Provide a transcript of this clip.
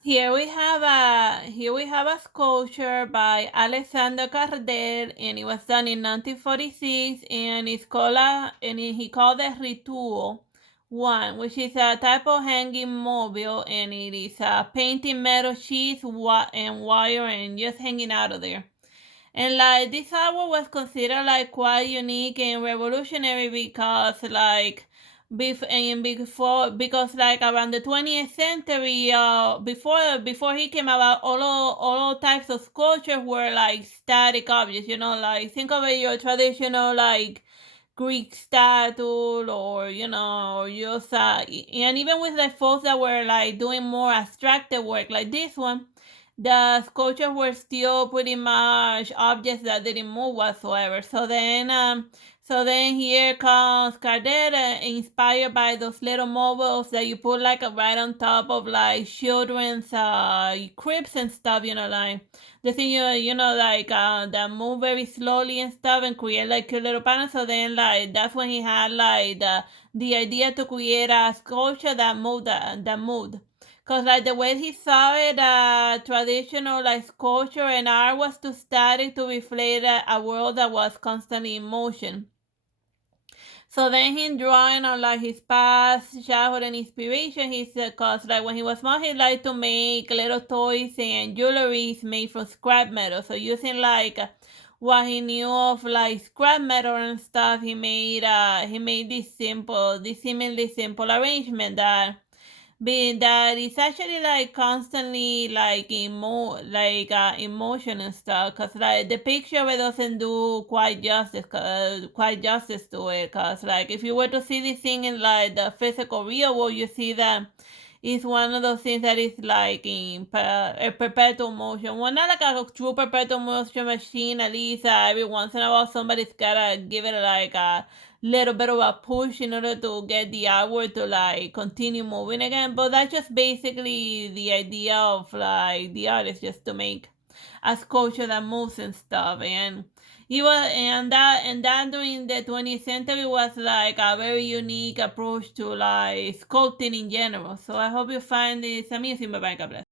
Here we have a sculpture by Alexander Calder, and it was done in 1946, and he called it Ritou one, which is a type of hanging mobile, and it is a painting metal sheets and wire and just hanging out of there. And like this artwork was considered like quite unique and revolutionary because because like around the 20th century, before he came about, all types of sculptures were like static objects. Like think of it, your traditional like Greek statue, or or just and even with the folks that were like doing more abstracted work like this one, the sculptures were still pretty much objects that didn't move whatsoever. So then here comes Cardera, inspired by those little mobiles that you put like right on top of like children's cribs and stuff. Like the thing like that move very slowly and stuff and create like cute little patterns. So then like that's when he had like the idea to create a sculpture that moved. Cause like the way he saw it, traditional like sculpture and art was too static to reflect a world that was constantly in motion. So then he drawing on like his past childhood and inspiration. He said, cause like when he was small, he liked to make little toys and jewelry made from scrap metal. So using like what he knew of like scrap metal and stuff, he made this seemingly simple arrangement that is actually like constantly like emotion and stuff, because like the picture of it doesn't do quite justice to it, because like if you were to see this thing in like the physical real world, you see that it's one of those things that is like in a perpetual motion. Well, not like a true perpetual motion machine. At least every once in a while, somebody's gotta give it like a little bit of a push in order to get the artwork to like continue moving again. But that's just basically the idea of like the artist, just to make a sculpture that moves and stuff. And during the 20th century was like a very unique approach to like sculpting in general. So I hope you find this amusing. Bye bye. God bless.